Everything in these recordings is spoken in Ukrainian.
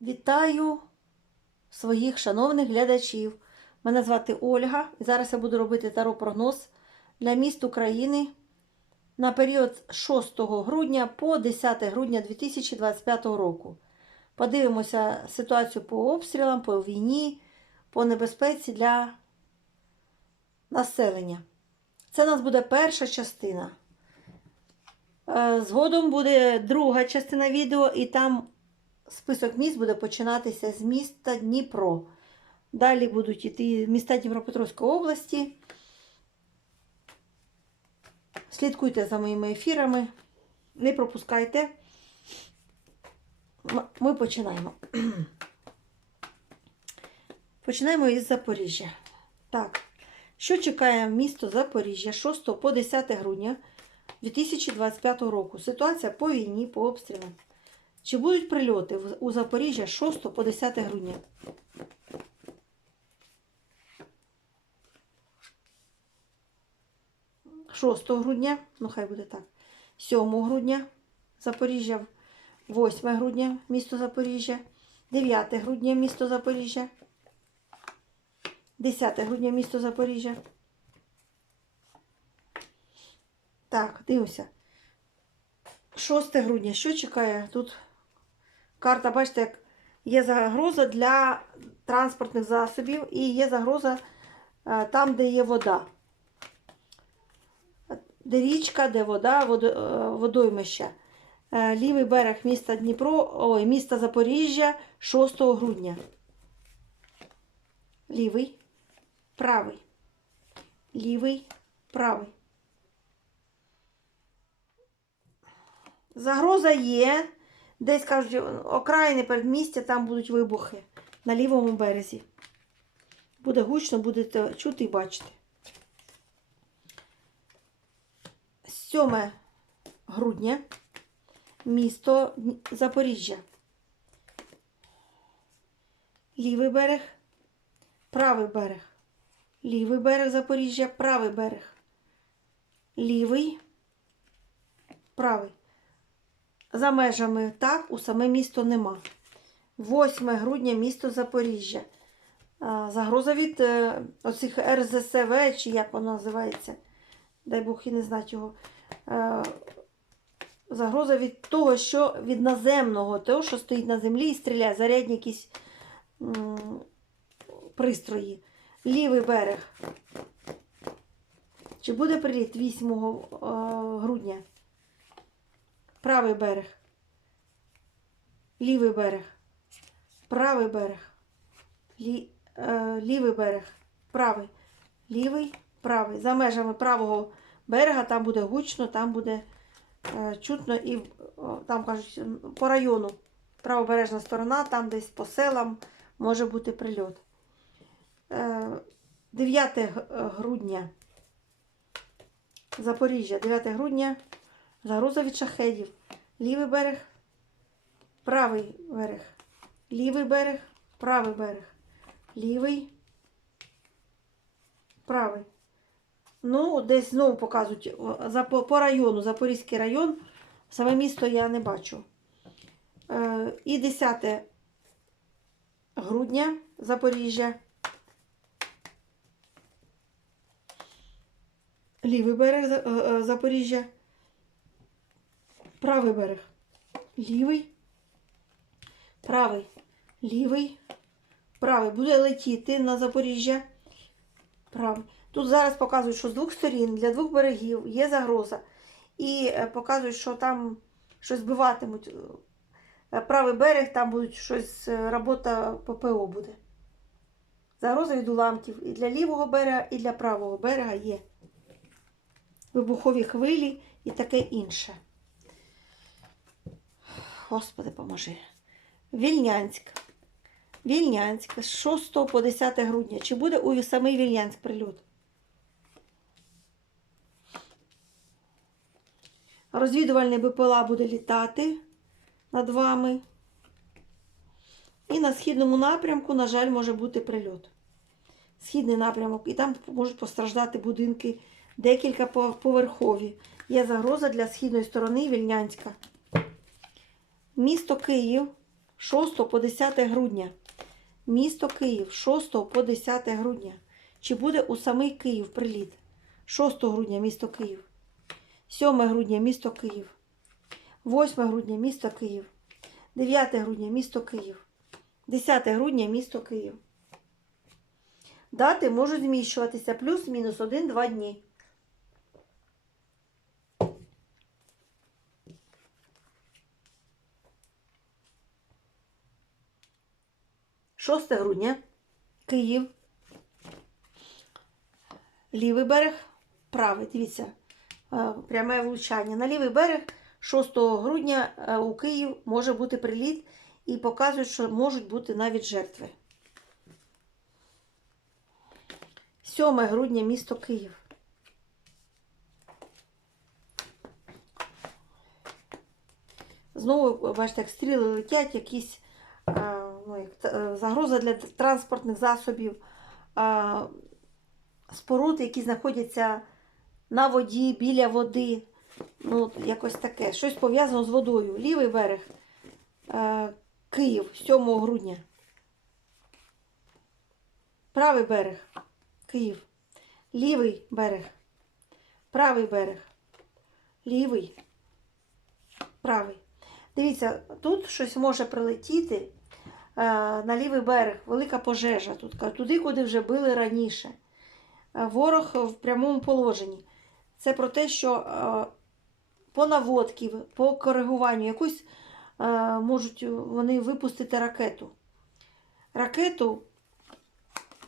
Вітаю своїх шановних глядачів. Мене звати Ольга, і зараз я буду робити таро-прогноз для міст України на період з 6 грудня по 10 грудня 2025 року. Подивимося ситуацію по обстрілам, по війні, по небезпеці для населення. Це у нас буде перша частина. Е, Згодом буде друга частина відео, і там список міст буде починатися з міста Дніпро. Далі будуть йти міста Дніпропетровської області. Слідкуйте за моїми ефірами, не пропускайте. Ми починаємо. Починаємо із Запоріжжя. Так, що чекає місто Запоріжжя 6 по 10 грудня 2025 року? Ситуація по війні, по обстрілам. Чи будуть прильоти у Запоріжжя 6 по 10 грудня? – 6 грудня, ну хай буде так. 7 грудня Запоріжжя, 8 грудня місто Запоріжжя, 9 грудня місто Запоріжжя, 10 грудня місто Запоріжжя. Так, дивимося. 6 грудня. Що чекає? Тут карта, бачите, як є загроза для транспортних засобів і є загроза е, там, де є вода. Де річка, де вода, е, водоймища. Е, Лівий берег міста Дніпро, ой, міста Запоріжжя 6 грудня. Лівий, правий. Лівий, правий. Загроза є. Десь кажуть, окраїни передмістя, там будуть вибухи на лівому березі. Буде гучно, будете чути і бачити. 7 грудня. Місто Запоріжжя. Лівий берег, правий берег. Лівий берег Запоріжжя, правий берег. Лівий, правий. За межами так, у саме місто нема. 8 грудня місто Запоріжжя. Загроза від е, оцих РЗСВ, чи як воно називається. Дай Бог і не знати його. Загроза від того, що від наземного, того, що стоїть на землі і стріляє, зарядні якісь пристрої. Лівий берег. Чи буде приліт 8 е, грудня? Правий берег. Лівий берег. Правий берег. Лі, е, лівий берег. Правий. Лівий, правий. За межами правого берега там буде гучно, там буде е, чутно і о, там кажуть по району. Правобережна сторона, там десь по селам може бути прильот. Е, 9 грудня. Запоріжжя, 9 грудня. Загроза від шахедів. Лівий берег, правий берег. Лівий берег, правий берег. Лівий, правий. Ну, десь знову показують за, по, району, Запорізький район. Саме місто я не бачу. Е, і 10 грудня Запоріжжя. Лівий берег е, е, Запоріжжя. Правий берег. Лівий. Правий. Лівий. Правий. Буде летіти на Запоріжжя. Правий. Тут зараз показують, що з двох сторін для двох берегів є загроза. І е, показують, що там щось збиватимуть. Е, Правий берег, там будуть щось, е, робота ППО буде. Загроза від уламків і для лівого берега, і для правого берега є. Вибухові хвилі і таке інше. Господи, поможи. Вільнянськ. Вільнянськ з 6 по 10 грудня. Чи буде у самий Вільнянськ прильот? Розвідувальний БПЛА буде літати над вами. І на східному напрямку, на жаль, може бути прильот. Східний напрямок, і там можуть постраждати будинки декілька поверхові. Є загроза для східної сторони Вільнянська. Місто Київ 6 по 10 грудня. Місто Київ 6 по 10 грудня. Чи буде у самий Київ приліт? 6 грудня місто Київ. 7 грудня місто Київ. 8 грудня місто Київ. 9 грудня місто Київ. 10 грудня місто Київ. Дати можуть зміщуватися плюс-мінус 1-2 дні. 6 грудня. Київ. Лівий берег, правий. Дивіться, е, пряме влучання. На лівий берег 6 грудня е, у Київ може бути приліт і показують, що можуть бути навіть жертви. 7 грудня місто Київ. Знову, бачите, як стріли летять, якісь е, загроза для транспортних засобів, е, споруд, які знаходяться на воді, біля води. Ну, якось таке. Щось пов'язано з водою. Лівий берег, е, Київ, 7 грудня. Правий берег, Київ. Лівий берег. Правий берег. Лівий. Правий. Дивіться, тут щось може прилетіти е, на лівий берег. Велика пожежа тут. Туди, куди вже били раніше. Е, Ворог в прямому положенні. Це про те, що е, по наводці, по коригуванню якусь е, можуть вони випустити ракету. Ракету,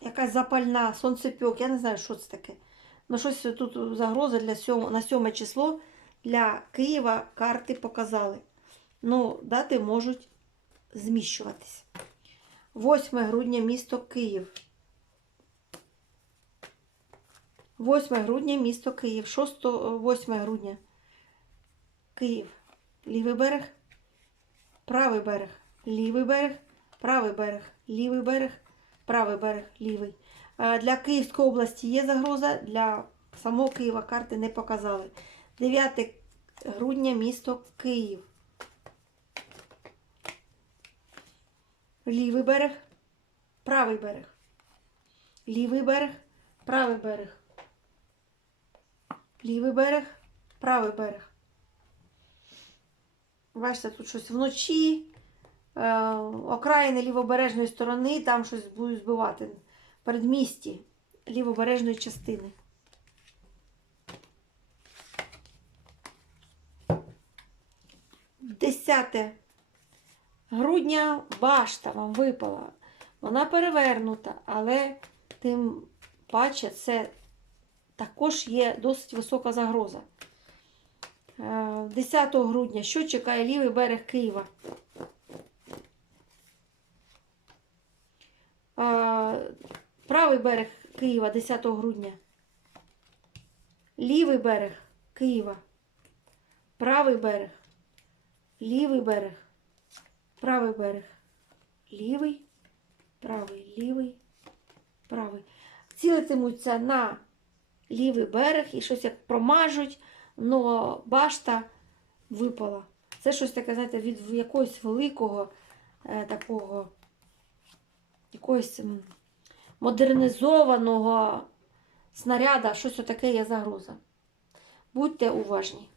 якась запальна, сонцепьок, я не знаю, що це таке. Ну, щось тут загроза для сьом, на 7 число для Києва карти показали. Ну, дати можуть зміщуватись. 8 грудня місто Київ. 8 грудня місто Київ. 6, 8 грудня. Київ. Лівий берег, правий берег, лівий берег, правий берег, лівий берег, правий берег, лівий. Е, Для Київської області є загроза, для самого Києва карти не показали. 9 грудня місто Київ. Лівий берег, правий берег. Лівий берег, правий берег. Лівий берег, правий берег. Бачите, тут щось вночі, е, окраїни лівобережної сторони, там щось будуть збивати. Передмісті лівобережної частини. Десяте грудня башта вам випала. Вона перевернута, але тим паче це також є досить висока загроза. Е, 10 грудня. Що чекає лівий берег Києва? Е, Правий берег Києва 10 грудня. Лівий берег Києва. Правий берег. Лівий берег. Правий берег. Лівий, правий, лівий, правий. Цілитимуться на лівий берег і щось як промажуть, но башта випала. Це щось таке, знаєте, від якогось великого е, такого, якогось модернізованого снаряда, щось отаке є загроза. Будьте уважні.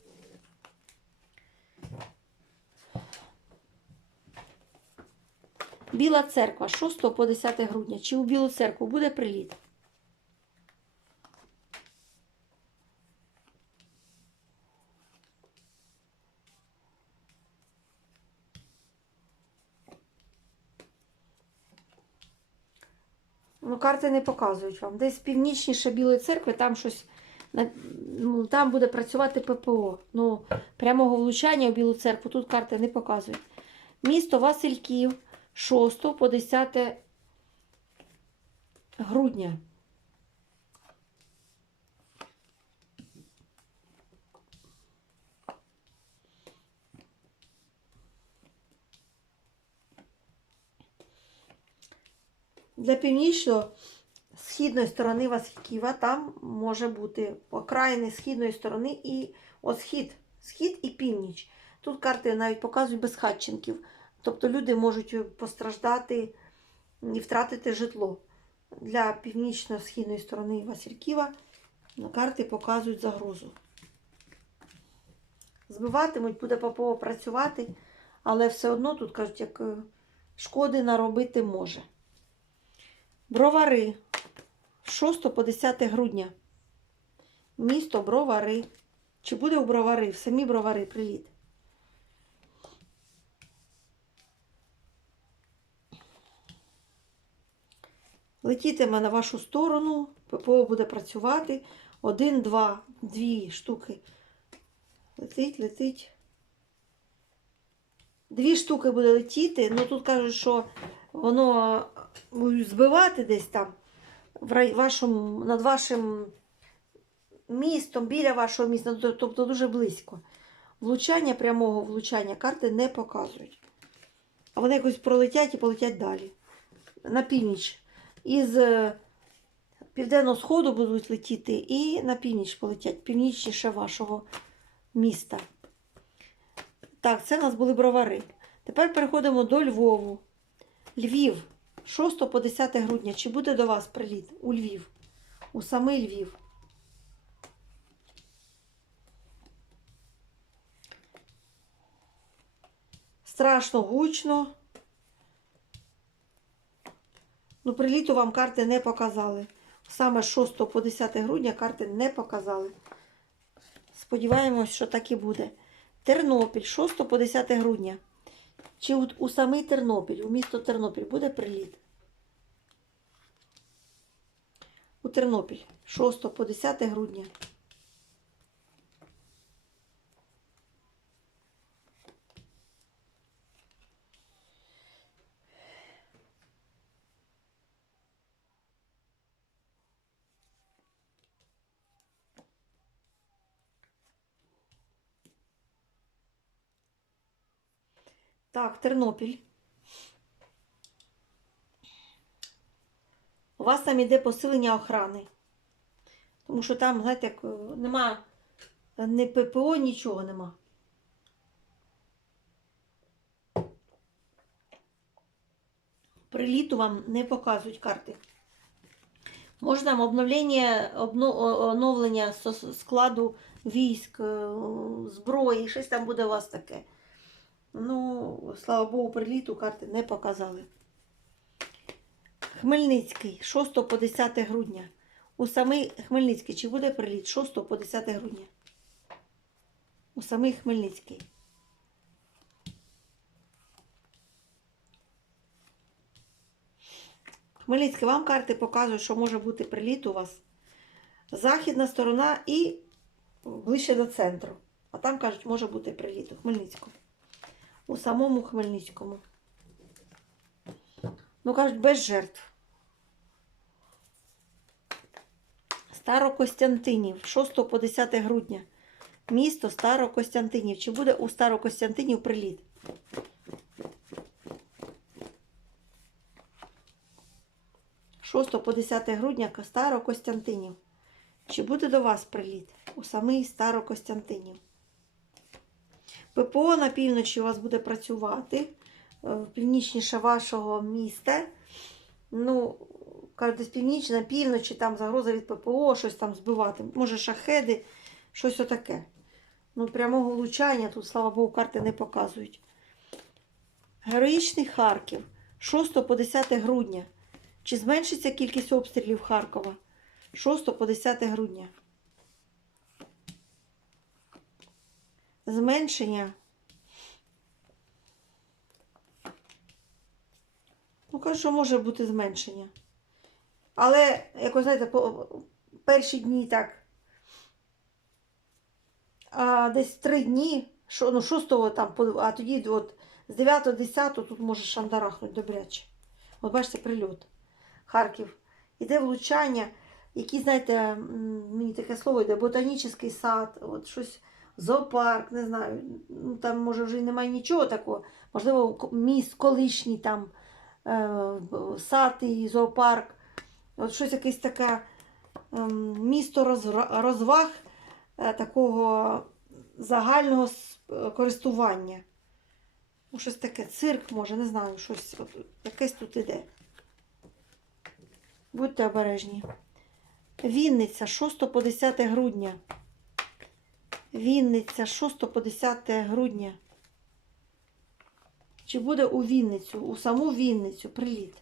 Біла церква 6 по 10 грудня. Чи у Білу церкву буде приліт? Ну, карти не показують вам. Десь північніше Білої церкви, там щось ну, там буде працювати ППО. Ну, прямого влучання в Білу церкву тут карти не показують. Місто Васильків 6 по 10 грудня. Для північно-східної сторони Васильківа там може бути окраїни східної сторони і от схід, схід і північ. Тут карти навіть показують без хатченків. Тобто люди можуть постраждати і втратити житло. Для північно-східної сторони Васильківа карти показують загрозу. Збиватимуть, буде ППО працювати, але все одно тут кажуть, як е, шкоди наробити може. Бровари. 6 по 10 грудня. Місто Бровари. Чи буде у Бровари? В самі Бровари приліт. Летітиме на вашу сторону, ППО буде працювати. Один, два, дві штуки. Летить, летить. Дві штуки буде летіти. Ну тут кажуть, що воно будуть збивати десь там в вашому, над вашим містом, біля вашого міста, ну, тобто дуже близько. Влучання, прямого влучання карти не показують. А вони якось пролетять і полетять далі. На північ. Із е, південного сходу будуть летіти і на північ полетять, північніше вашого міста. Так, це у нас були бровари. Тепер переходимо до Львову. Львів. 6 по 10 грудня. Чи буде до вас приліт у Львів? У самий Львів. Страшно гучно. Ну, приліту вам карти не показали. Саме з 6 по 10 грудня карти не показали. Сподіваємось, що так і буде. Тернопіль, 6 по 10 грудня. Чи у, у самий Тернопіль, у місто Тернопіль буде приліт? У Тернопіль, 6 по 10 грудня. Так, Тернопіль. У вас там іде посилення охрани. Тому що там, знаєте, як е, нема не ППО, нічого нема. Приліту вам не показують карти. Може там обновлення, обно- оновлення складу військ, е, зброї, щось там буде у вас таке. Ну, слава Богу, приліту карти не показали. Хмельницький, 6 по 10 грудня. У самий Хмельницький, чи буде приліт 6 по 10 грудня? У самий Хмельницький. Хмельницький, вам карти показують, що може бути приліт у вас. Західна сторона і ближче до центру. А там кажуть, може бути приліт у Хмельницькому у самому Хмельницькому. Ну, кажуть, без жертв. Старокостянтинів, 6 по 10 грудня. Місто Старокостянтинів. Чи буде у Старокостянтинів приліт? Шосто по 10 грудня Старокостянтинів. Чи буде до вас приліт? У самий Старокостянтинів. ППО на півночі у вас буде працювати е, північніше вашого міста. Ну, кажуть, десь північна, півночі, там загроза від ППО, щось там збивати. Може, шахеди, щось отаке. Ну, прямого влучання тут, слава Богу, карти не показують. Героїчний Харків. 6 по 10 грудня. Чи зменшиться кількість обстрілів Харкова? 6 по 10 грудня. Зменшення. Ну, кажу, що може бути зменшення. Але, як ви знаєте, по перші дні так. А десь три дні, що, ну, 6 там, а тоді от, з 9-10 тут може шандарахнути добряче. От бачите, прильот. Харків. Іде влучання, які, знаєте, мені таке слово йде, ботанічний сад, от щось зоопарк, не знаю. Ну, там, може, вже немає нічого такого. Можливо, міст колишній там е, сад і зоопарк. От щось якесь таке ем, місто розра- розваг е, такого загального е, користування. Ну, щось таке, цирк, може, не знаю, щось от, якесь тут іде. Будьте обережні. Вінниця, 6 по 10 грудня. Вінниця, 6 по 10 грудня. Чи буде у Вінницю, у саму Вінницю приліт?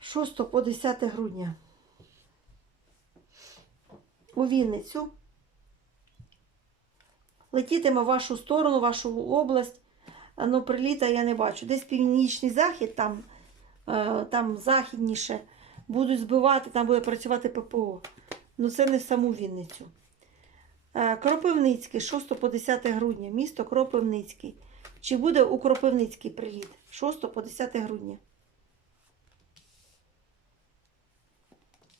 6 по 10 грудня. У Вінницю. Летітиме в вашу сторону, вашу область. Ну, приліта я не бачу. Десь північний захід, там, е, там західніше. Будуть збивати, там буде працювати ППО. Ну, це не саму Вінницю. Е, Кропивницький, 6 по 10 грудня, місто Кропивницький. Чи буде у Кропивницький приліт? 6 по 10 грудня.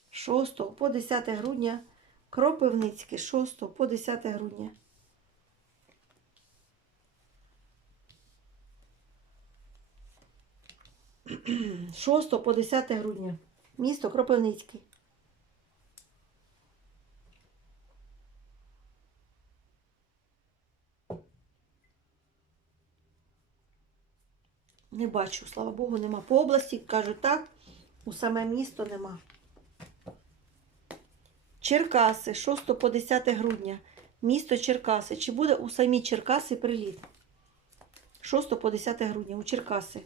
6 по 10 грудня. Кропивницький, 6 по 10 грудня. 6 по 10 грудня. Місто Кропивницький. Не бачу, слава Богу, нема. По області кажуть так, у саме місто нема. Черкаси, 6 по 10 грудня. Місто Черкаси. Чи буде у самі Черкаси приліт? 6 по 10 грудня у Черкаси.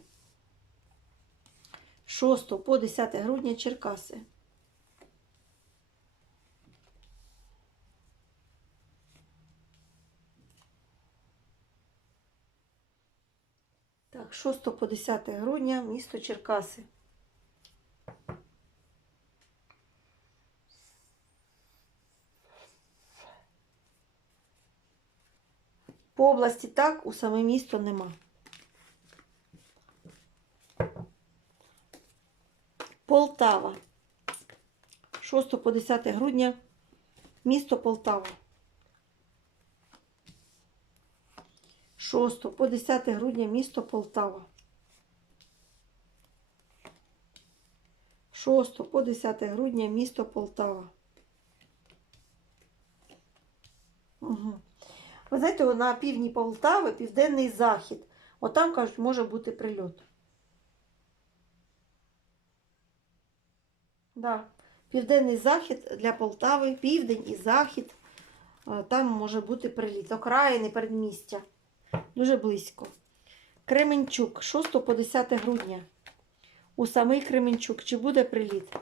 6 по 10 грудня Черкаси. Так, 6 по 10 грудня місто Черкаси. По області так, у саме місто нема. Полтава. 6 по 10 грудня. Місто Полтава. 6 по 10 грудня місто Полтава. 6 по 10 грудня місто Полтава. Угу. Ви знаєте, на півдні Полтави південний захід. Отам, кажуть, може бути прильот. Да. Південний захід для Полтави, південь і захід. Е, Там може бути приліт. Окраїни передмістя. Дуже близько. Кременчук, 6 по 10 грудня. У самий Кременчук. Чи буде приліт?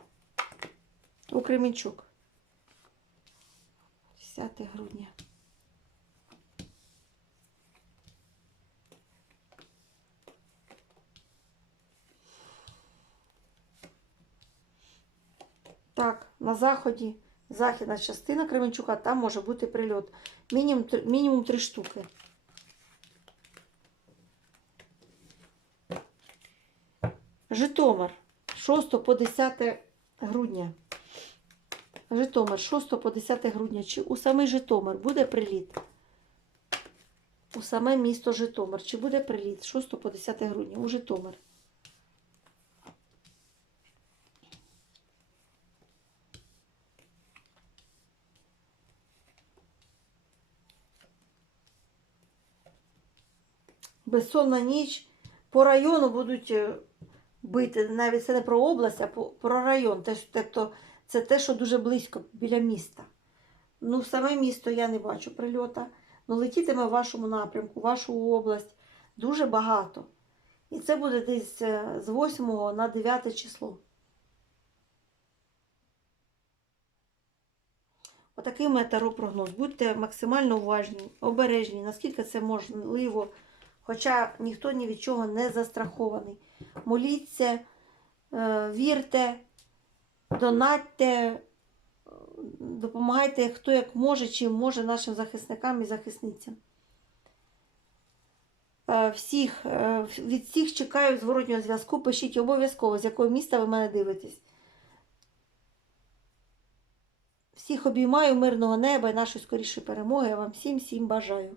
У Кременчук. 10 грудня. Так, на заході, західна частина Кременчука, там може бути прильот. Мінімум, три- мінімум 3 штуки. Житомир, 6 по 10 грудня. Житомир, 6 по 10 грудня. Чи у самий Житомир буде приліт? У саме місто Житомир. Чи буде приліт? 6 по 10 грудня. У Житомир. Безсонна ніч. По району будуть е, бити. Навіть це не про область, а про район. Тобто це те, що дуже близько біля міста. Ну, в саме місто я не бачу прильота. Ну, летітиме в вашому напрямку, в вашу область дуже багато. І це буде десь е, з 8 на 9 число. Отакий метеоропрогноз. Будьте максимально уважні, обережні, наскільки це можливо. Хоча ніхто ні від чого не застрахований. Моліться, е, вірте, донатьте, е, допомагайте, хто як може, чим може нашим захисникам і захисницям. Е, Всіх, від всіх чекаю зворотнього зв'язку. Пишіть обов'язково, з якого міста ви мене дивитесь. Всіх обіймаю мирного неба і нашої скорішої перемоги. Я вам всім всім бажаю.